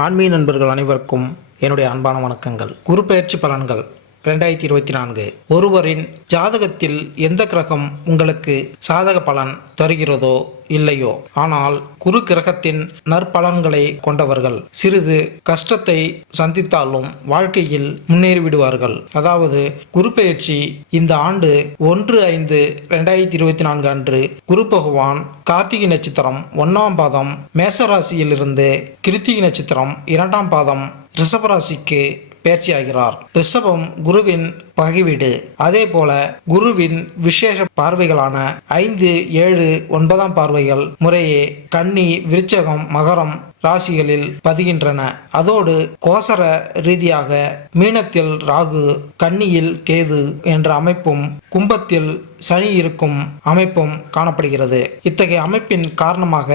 ஆன்மீக நண்பர்கள் அனைவருக்கும் என்னுடைய அன்பான வணக்கங்கள். குரு பெயர்ச்சி பலன்கள் 2024. ஒருவரின் ஜாதகத்தில் எந்த கிரகம் உங்களுக்கு சாதக பலன் தருகிறதோ இல்லையோ, ஆனால் குரு கிரகத்தின் நற்பலன்களை கொண்டவர்கள் சிறிது கஷ்டத்தை சந்தித்தாலும் வாழ்க்கையில் முன்னேறிவிடுவார்கள். அதாவது குரு பெயர்ச்சி இந்த ஆண்டு 1/5/2024 அன்று குரு பகவான் கார்த்திகை நட்சத்திரம் 1ஆம் பாதம் மேசராசியிலிருந்து கிருத்திகை நட்சத்திரம் 2ஆம் பாதம் ரிஷபராசிக்கு பெயர்ச்சியாகிறார். ரிஷபம் குருவின் பகைவீடு. அதே போல குருவின் விசேஷ பார்வைகளான 5, 7, 9ஆம் பார்வைகள் முறையே கன்னி, விருச்சகம், மகரம் ராசிகளில் பதிகின்றன. அதோடு கோசர ரீதியாக மீனத்தில் ராகு, கன்னியில் கேது என்ற அமைப்பும், கும்பத்தில் சனி இருக்கும் அமைப்பும் காணப்படுகிறது. இத்தகைய அமைப்பின் காரணமாக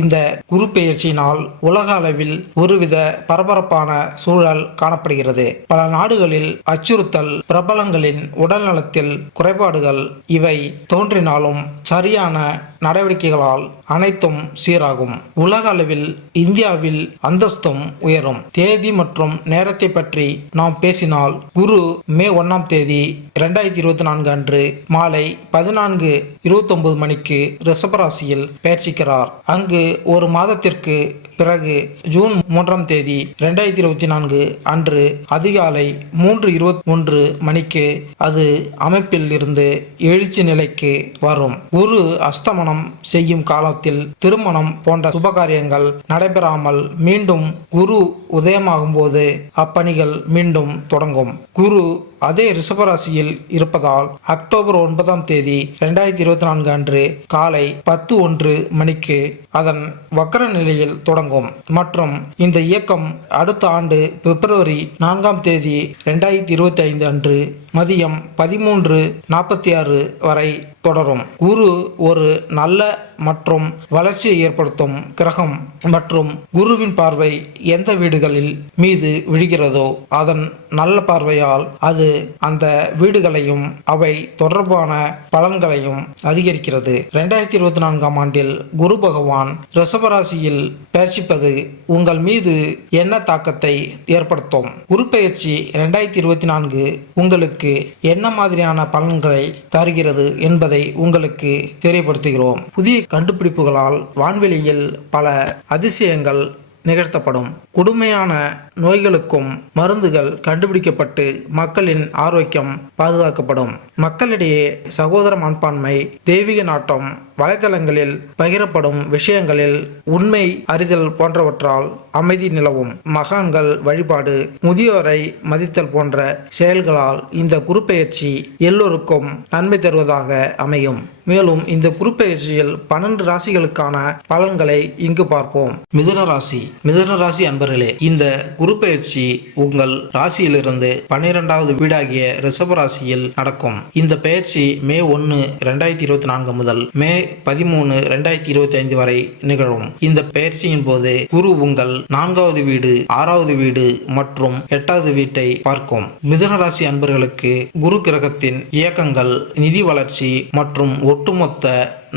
இந்த குரு பெயர்ச்சியினால் உலக அளவில் ஒருவித பரபரப்பான சூழல் காணப்படுகிறது. பல நாடுகளில் அச்சுறுத்தல், பிரபலங்களின் உடல்நலத்தில் குறைபாடுகள் இவை தோன்றினாலும் சரியான நடவடிக்கைகளால் அனைத்தும் சீராகும். உலக அளவில் இந்தியாவில் அந்தஸ்தும் உயரும். தேதி மற்றும் நேரத்தை பற்றி நாம் பேசினால், குரு மே 1ஆம் தேதி 2024 அன்று மாலை 14:29 மணிக்கு ரிஷபராசியில் பெயர்ச்சிக்கிறார். அங்கு ஒரு மாதத்திற்கு பிறகு ஜூன் 3ஆம் தேதி 2024 அன்று அதிகாலை 3:21 மணிக்கு அது அமைப்பில் இருந்து எழுச்சி நிலைக்கு வரும். குரு அஸ்தமனம் செய்யும் காலத்தில் திருமணம் போன்ற சுபகாரியங்கள் நடைபெறாமல் மீண்டும் குரு உதயமாகும் போது அப்பணிகள் மீண்டும் தொடங்கும். குரு அதே ரிஷபராசியில் இருப்பதால் அக்டோபர் 9ஆம் தேதி 2024 அன்று காலை 10:01 மணிக்கு அதன் வக்கர நிலையில் தொடங்கும் மற்றும் இந்த இயக்கம் அடுத்த ஆண்டு பிப்ரவரி 4ஆம் தேதி 2025 அன்று மதியம் 13:46 வரை தொடரும். குரு ஒரு நல்ல மற்றும் வளர்ச்சியை ஏற்படுத்தும் கிரகம் மற்றும் குருவின் பார்வை எந்த வீடுகளில் மீது விழுகிறதோ அதன் நல்ல பார்வையால் அது அந்த வீடுகளையும் அவை தொடர்பான பலன்களையும் அதிகரிக்கிறது. 2024ஆம் ஆண்டில் குரு பகவான் ரிஷபராசியில் பெயர்ச்சிப்பது உங்கள் மீது என்ன தாக்கத்தை ஏற்படுத்தும்? குரு பெயர்ச்சி 2024 உங்களுக்கு என்ன மாதிரியான பலன்களை தருகிறது என்பதை உங்களுக்கு தெரியப்படுத்துகிறோம். புதிய கண்டுபிடிப்புகளால் வான்வெளியில் பல அதிசயங்கள் நிகழ்த்தப்படும். கொடுமையான நோய்களுக்கும் மருந்துகள் கண்டுபிடிக்கப்பட்டு மக்களின் ஆரோக்கியம் பாதுகாக்கப்படும். மக்களிடையே சகோதர மனப்பான்மை, தெய்வீக நாட்டம், வலைதளங்களில் பகிரப்படும் விஷயங்களில் உண்மை அறிதல் போன்றவற்றால் அமைதி நிலவும். மகான்கள் வழிபாடு, முதியோரை மதித்தல் போன்ற செயல்களால் இந்த குரு பெயர்ச்சி எல்லோருக்கும் நன்மை தருவதாக அமையும். மேலும் இந்த குரு பெயர்ச்சியில் 12 ராசிகளுக்கான பலன்களை இங்கு பார்ப்போம். மிதுன ராசி. மிதுன ராசி அன்பர்களே, இந்த குரு பெயர்ச்சி உங்கள் ராசியிலிருந்து 12வது வீடாகிய ரிஷப ராசியில் நடக்கும். இந்த பெயர்ச்சி மே 1, 2024 முதல் மே 13, 2025 வரை நிகழும். இந்த பெயர்ச்சியின் போது குரு உங்கள் 4வது வீடு, 6வது வீடு மற்றும் 8வது வீட்டை பார்க்கும். மிதுன ராசி அன்பர்களுக்கு குரு கிரகத்தின் இயக்கங்கள் நிதி வளர்ச்சி மற்றும் ஒட்டுமொத்த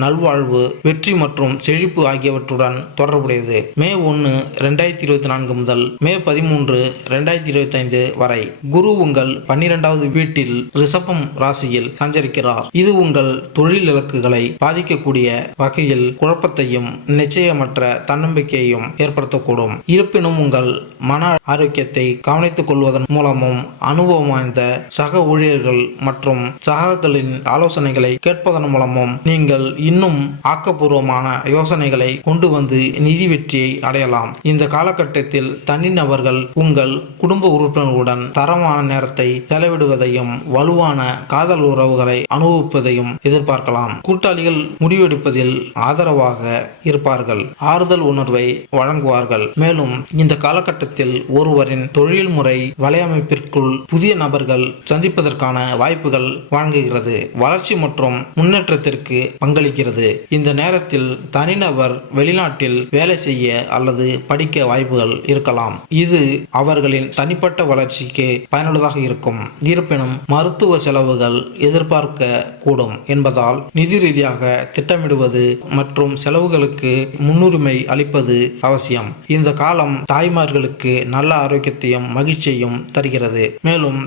நல்வாழ்வு, வெற்றி மற்றும் செழிப்பு ஆகியவற்றுடன் தொடர்புடையது. மே 1, 2024 முதல் மே 13, 2025 வரை குரு உங்கள் 12வது வீட்டில் ரிஷபம் ராசியில் சஞ்சரிக்கிறார். இது உங்கள் தொழில் இலக்குகளை பாதிக்கக்கூடிய வகையில் குழப்பத்தையும் நிச்சயமற்ற தன்னம்பிக்கையையும் ஏற்படுத்தக்கூடும். இருப்பினும் உங்கள் மன ஆரோக்கியத்தை கவனித்துக் கொள்வதன் மூலமும் அனுபவம் வாய்ந்த சக ஊழியர்கள் மற்றும் சகாக்களின் ஆலோசனைகளை கேட்பதன் மூலமும் நீங்கள் இன்னும் ஆக்கப்பூர்வமான யோசனைகளை கொண்டு வந்து நிதி வெற்றியை அடையலாம். இந்த காலகட்டத்தில் தனிநபர்கள் உங்கள் குடும்ப உறுப்பினர்களுடன் தரமான நேரத்தை செலவிடுவதையும் வலுவான காதல் உறவுகளை அனுபவிப்பதையும் எதிர்பார்க்கலாம். கூட்டாளிகள் முடிவெடுப்பதில் ஆதரவாக இருப்பார்கள், ஆறுதல் உணர்வை வழங்குவார்கள். மேலும் இந்த காலகட்டத்தில் ஒருவரின் தொழில்முறை வலையமைப்பிற்குள் புதிய நபர்கள் சந்திப்பதற்கான வாய்ப்புகள் வழங்குகிறது. வளர்ச்சி மற்றும் முன்னேற்றத்திற்கு பங்களிக்கும். அதிகரிக்கிறது. இந்த நேரத்தில் தனிநபர் வெளிநாட்டில் வேலை செய்ய அல்லது படிக்க வாய்ப்புகள் இருக்கலாம். இது அவர்களின் தனிப்பட்ட வளர்ச்சிக்கு பயனுள்ளதாக இருக்கும். இருப்பினும் மருத்துவ செலவுகள் எதிர்பார்க்க கூடும் என்பதால் நிதி ரீதியாக திட்டமிடுவது மற்றும் செலவுகளுக்கு முன்னுரிமை அளிப்பது அவசியம். இந்த காலம் தாய்மார்களுக்கு நல்ல ஆரோக்கியத்தையும் மகிழ்ச்சியையும் தருகிறது. மேலும்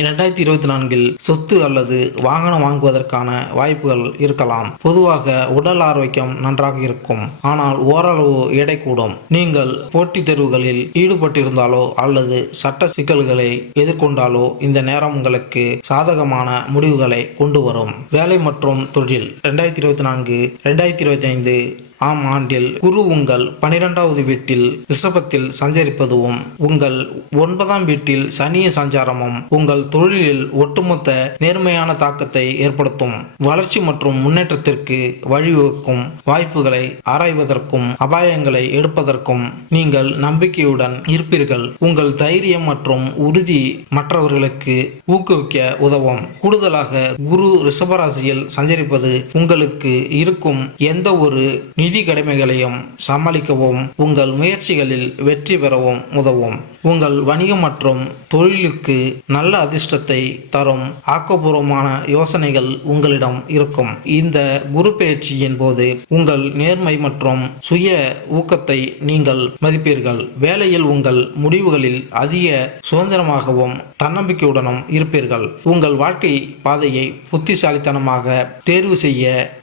2024 சொத்து அல்லது வாகனம் வாங்குவதற்கான வாய்ப்புகள் இருக்கலாம். பொதுவாக உடல் ஆரோக்கியம் நன்றாக இருக்கும், ஆனால் ஓரளவு எடை கூடும். நீங்கள் போட்டித் தேர்வுகளில் ஈடுபட்டிருந்தாலோ அல்லது சட்ட சிக்கல்களை எதிர்கொண்டாலோ இந்த நேரம் உங்களுக்கு சாதகமான முடிவுகளை கொண்டு வரும். வேலை மற்றும் தொழில் 2024-2025 ஆம் ஆண்டில் குரு உங்கள் 12வது வீட்டில் ரிஷபத்தில் சஞ்சரிப்பதும் உங்கள் 9ஆம் வீட்டில் சனியின் சஞ்சாரமும் உங்கள் தொழிலில் ஒட்டுமொத்த நேர்மையான தாக்கத்தை ஏற்படுத்தும். வளர்ச்சி மற்றும் முன்னேற்றத்திற்கு வழிவகுக்கும் வாய்ப்புகளை ஆராய்வதற்கும் அபாயங்களை எடுப்பதற்கும் நீங்கள் நம்பிக்கையுடன் இருப்பீர்கள். உங்கள் தைரியம் மற்றும் உறுதி மற்றவர்களுக்கு ஊக்குவிக்க உதவும். கூடுதலாக குரு ரிஷபராசியில் சஞ்சரிப்பது உங்களுக்கு இருக்கும் எந்த ஒரு நிதி கடமைகளையும் சமாளிக்கவும் உங்கள் முயற்சிகளில் வெற்றி பெறவும் உதவும். உங்கள் வணிகம் மற்றும் தொழிலுக்கு நல்ல அதிர்ஷ்டத்தை தரும் ஆக்கப்பூர்வமான யோசனைகள் உங்களிடம் இருக்கும். இந்த குரு பெயர்ச்சியின் போது உங்கள் நேர்மை மற்றும் சுய ஊக்கத்தை நீங்கள் மதிப்பீர்கள். வேலையில் உங்கள் முடிவுகளில் அதிக சுதந்திரமாகவும் தன்னம்பிக்கையுடனும் இருப்பீர்கள். உங்கள் வாழ்க்கை பாதையை புத்திசாலித்தனமாக தேர்வு செய்ய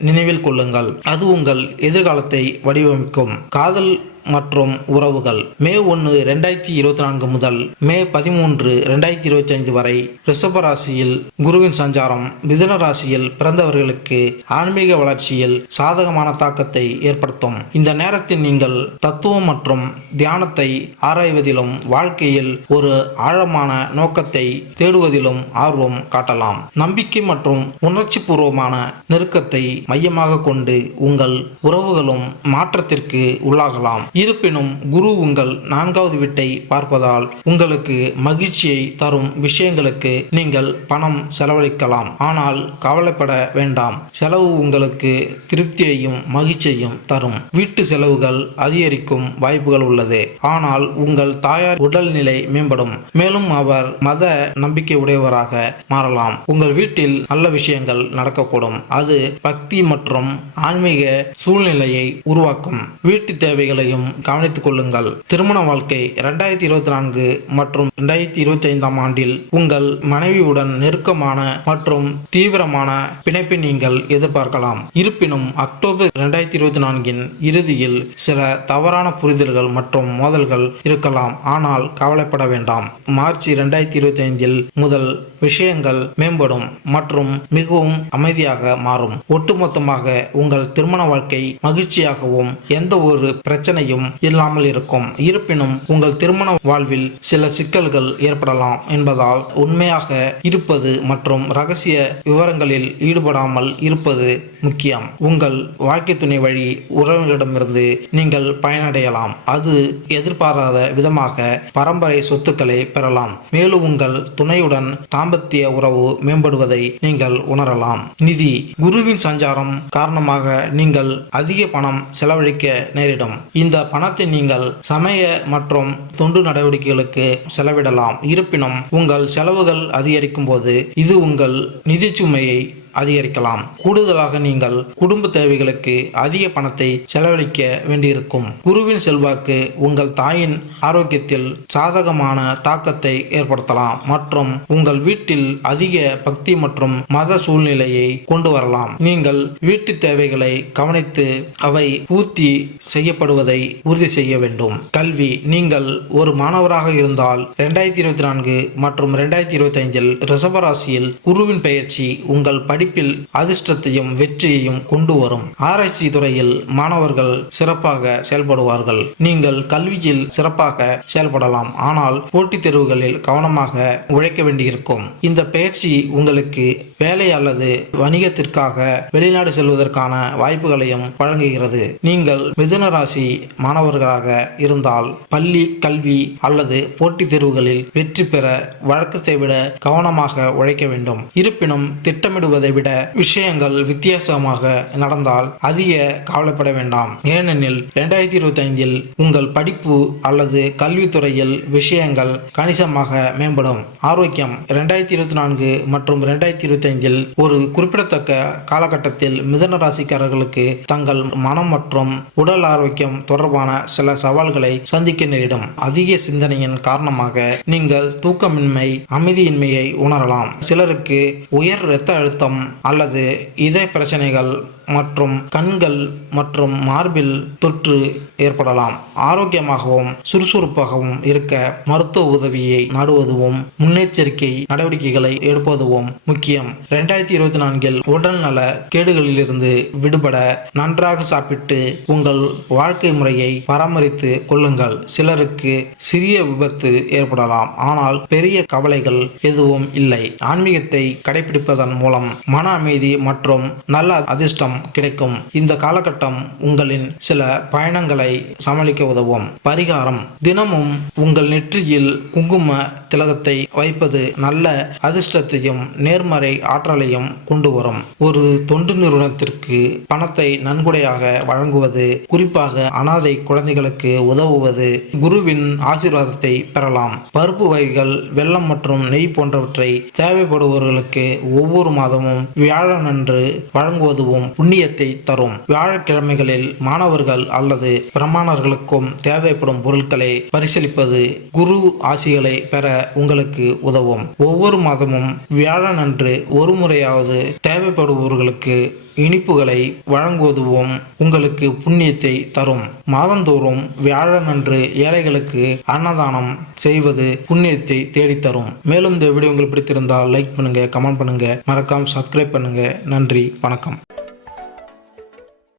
நினைவில் கொள்ளுங்கள். அது உங்கள் எதிர்காலத்தை வடிவமைக்கும். காதல் மற்றும் உறவுகள் மே 1, 2024 முதல் மே 13, 2025 வரை ரிஷபராசியில் குருவின் சஞ்சாரம் மிதுன ராசியில் பிறந்தவர்களுக்கு ஆன்மீக வளர்ச்சியில் சாதகமான தாக்கத்தை ஏற்படுத்தும். இந்த நேரத்தில் நீங்கள் தத்துவம் மற்றும் தியானத்தை ஆராய்வதிலும் வாழ்க்கையில் ஒரு ஆழமான நோக்கத்தை தேடுவதிலும் ஆர்வம் காட்டலாம். நம்பிக்கை மற்றும் உணர்ச்சி பூர்வமான நெருக்கத்தை மையமாக கொண்டு உங்கள் உறவுகளும் மாற்றத்திற்கு உள்ளாகலாம். இருப்பினும் குரு உங்கள் 4வது வீட்டை பார்ப்பதால் உங்களுக்கு மகிழ்ச்சியை தரும் விஷயங்களுக்கு நீங்கள் பணம் செலவழிக்கலாம். ஆனால் கவலைப்பட வேண்டாம், செலவு உங்களுக்கு திருப்தியையும் மகிழ்ச்சியையும் தரும். வீட்டு செலவுகள் அதிகரிக்கும் வாய்ப்புகள் உள்ளது, ஆனால் உங்கள் தாயார் உடல்நிலை மேம்படும். மேலும் அவர் மத நம்பிக்கை உடையவராக மாறலாம். உங்கள் வீட்டில் நல்ல விஷயங்கள் நடக்கக்கூடும். அது பக்தி மற்றும் ஆன்மீக சூழ்நிலையை உருவாக்கும். வீட்டு தேவைகளையும் கவனித்துக் கொள்ளுங்கள். திருமண வாழ்க்கை 2024 மற்றும் 2025 ஆண்டில் உங்கள் மனைவியுடன் நெருக்கமான மற்றும் தீவிரமான பிணைப்பை நீங்கள் எதிர்பார்க்கலாம். இருப்பினும் அக்டோபர் 2024 இறுதியில் சில தவறான புரிதல்கள் மற்றும் மோதல்கள் இருக்கலாம், ஆனால் கவலைப்பட வேண்டாம். மார்ச் 2025 முதல் விஷயங்கள் மேம்படும் மற்றும் மிகவும் அமைதியாக மாறும். ஒட்டுமொத்தமாக உங்கள் திருமண வாழ்க்கை மகிழ்ச்சியாகவும் எந்த ஒரு பிரச்சனையும் இல்லாமல் இருக்கும். இருப்பினும் உங்கள் திருமண வாழ்வில் சில சிக்கல்கள் ஏற்படலாம் என்பதால் உண்மையாக இருப்பது மற்றும் ரகசிய விவரங்களில் ஈடுபடாமல் இருப்பது முக்கியம். உங்கள் வாழ்க்கை துணை வழி உறவுகளிடமிருந்து நீங்கள் பயனடையலாம். அது எதிர்பாராத விதமாக பரம்பரை சொத்துக்களை பெறலாம். மேலும் உங்கள் துணையுடன் தாம்பத்திய உறவு மேம்படுவதை நீங்கள் உணரலாம். நிதி குருவின் சஞ்சாரம் காரணமாக நீங்கள் அதிக பணம் செலவழிக்க நேரிடும். இந்த பணத்தை நீங்கள் சமய மற்றும் தொண்டு நடவடிக்கைகளுக்கு செலவிடலாம். இருப்பினும் உங்கள் செலவுகள் அதிகரிக்கும் போது இது உங்கள் நிதி சுமையை அதிகரிக்கலாம். கூடுதலாக நீங்கள் குடும்ப தேவைகளுக்கு அதிக பணத்தை செலவழிக்க வேண்டியிருக்கும். குருவின் செல்வாக்கு உங்கள் தாயின் ஆரோக்கியத்தில் சாதகமான தாக்கத்தை ஏற்படுத்தலாம் மற்றும் உங்கள் வீட்டில் அதிக பக்தி மற்றும் மத சூழ்நிலையை கொண்டு வரலாம். நீங்கள் வீட்டு தேவைகளை கவனித்து அவை பூர்த்தி செய்யப்படுவதை உறுதி செய்ய வேண்டும். கல்வி நீங்கள் ஒரு மாணவராக இருந்தால் 2024 மற்றும் 2025 ரிஷபராசியில் குருவின் பெயர்ச்சி உங்கள் படிப்பில் அதிர்ஷ்டத்தையும் வெற்றியையும் கொண்டு வரும். ஆராய்ச்சி துறையில் மாணவர்கள் சிறப்பாக செயல்படுவார்கள். நீங்கள் கல்வியில் சிறப்பாக செயல்படலாம், ஆனால் போட்டித் தேர்வுகளில் கவனமாக உழைக்க வேண்டியிருக்கும். இந்த பயிற்சி உங்களுக்கு வேலை அல்லது வணிகத்திற்காக வெளிநாடு செல்வதற்கான வாய்ப்புகளையும் வழங்குகிறது. நீங்கள் மிதுன ராசி மாணவர்களாக இருந்தால் பள்ளி கல்வி அல்லது போட்டித் தேர்வுகளில் வெற்றி பெற வழக்கத்தை விட கவனமாக உழைக்க வேண்டும். இருப்பினும் திட்டமிடுவதை இருப்பதை விட விஷயங்கள் வித்தியாசமாக நடந்தால் அதிக கவலைப்பட வேண்டாம். ஏனெனில் 2025இல் உங்கள் படிப்பு அல்லது கல்வித்துறையில் விஷயங்கள் கணிசமாக மேம்படும். ஆரோக்கியம் 2024 மற்றும் 2025இல் ஒரு குறிப்பிடத்தக்க காலகட்டத்தில் மிதுன ராசிக்காரர்களுக்கு தங்கள் மனம் மற்றும் உடல் ஆரோக்கியம் தொடர்பான சில சவால்களை சந்திக்க நேரிடும். அதிக சிந்தனையின் காரணமாக நீங்கள் தூக்கமின்மை, அமைதியின்மையை உணரலாம். சிலருக்கு உயர் இரத்த அழுத்தம் அல்லது இதய பிரச்சனைகள் மற்றும் கண்கள் மற்றும் மார்பில் தொற்று ஏற்படலாம். ஆரோக்கியமாகவும் சுறுசுறுப்பாகவும் இருக்க மருத்துவ உதவியை நாடுவதும் முன்னெச்சரிக்கை நடவடிக்கைகளை எடுப்பதும் முக்கியம். 2024இல் உடல்நல கேடுகளிலிருந்து விடுபட நன்றாக சாப்பிட்டு உங்கள் வாழ்க்கை முறையை பராமரித்து கொள்ளுங்கள். சிலருக்கு சிறிய விபத்து ஏற்படலாம், ஆனால் பெரிய கவலைகள் எதுவும் இல்லை. ஆன்மீகத்தை கடைபிடிப்பதன் மூலம் மன அமைதி மற்றும் நல்ல அதிர்ஷ்டம் கிடைக்கும். இந்த காலகட்டம் உங்களின் சில பயணங்களை சமாளிக்க உதவும். பரிகாரம்: தினமும் உங்கள் நெற்றியில் குங்கும திலகத்தை வைப்பது நல்ல அதிர்ஷ்டத்தையும் நேர்மறை ஆற்றலையும் கொண்டு வரும். ஒரு தொண்டு நிறுவனத்திற்கு பணத்தை நன்கொடையாக வழங்குவது, குறிப்பாக அனாதை குழந்தைகளுக்கு உதவுவது குருவின் ஆசீர்வாதத்தை பெறலாம். பருப்பு வகைகள், வெல்லம் மற்றும் நெய் போன்றவற்றை தேவைப்படுபவர்களுக்கு ஒவ்வொரு மாதமும் வியாழனன்று வழங்குவதும் புண்ணியத்தை தரும். வியாழக்கிழமைகளில் மாணவர்கள் அல்லது பிரமாணர்களுக்கும் தேவைப்படும் பொருட்களை பரிசீலிப்பது குரு ஆசிகளை பெற உங்களுக்கு உதவும். ஒவ்வொரு மாதமும் வியாழனன்று ஒரு முறையாவது தேவைப்படுபவர்களுக்கு இனிப்புகளை வழங்குவதும் உங்களுக்கு புண்ணியத்தை தரும். மாதந்தோறும் வியாழனன்று ஏழைகளுக்கு அன்னதானம் செய்வது புண்ணியத்தை தேடித்தரும். மேலும் இந்த வீடியோ உங்களுக்கு பிடித்திருந்தால் லைக் பண்ணுங்க, கமெண்ட் பண்ணுங்க, மறக்காம சப்ஸ்கிரைப் பண்ணுங்க. நன்றி, வணக்கம்.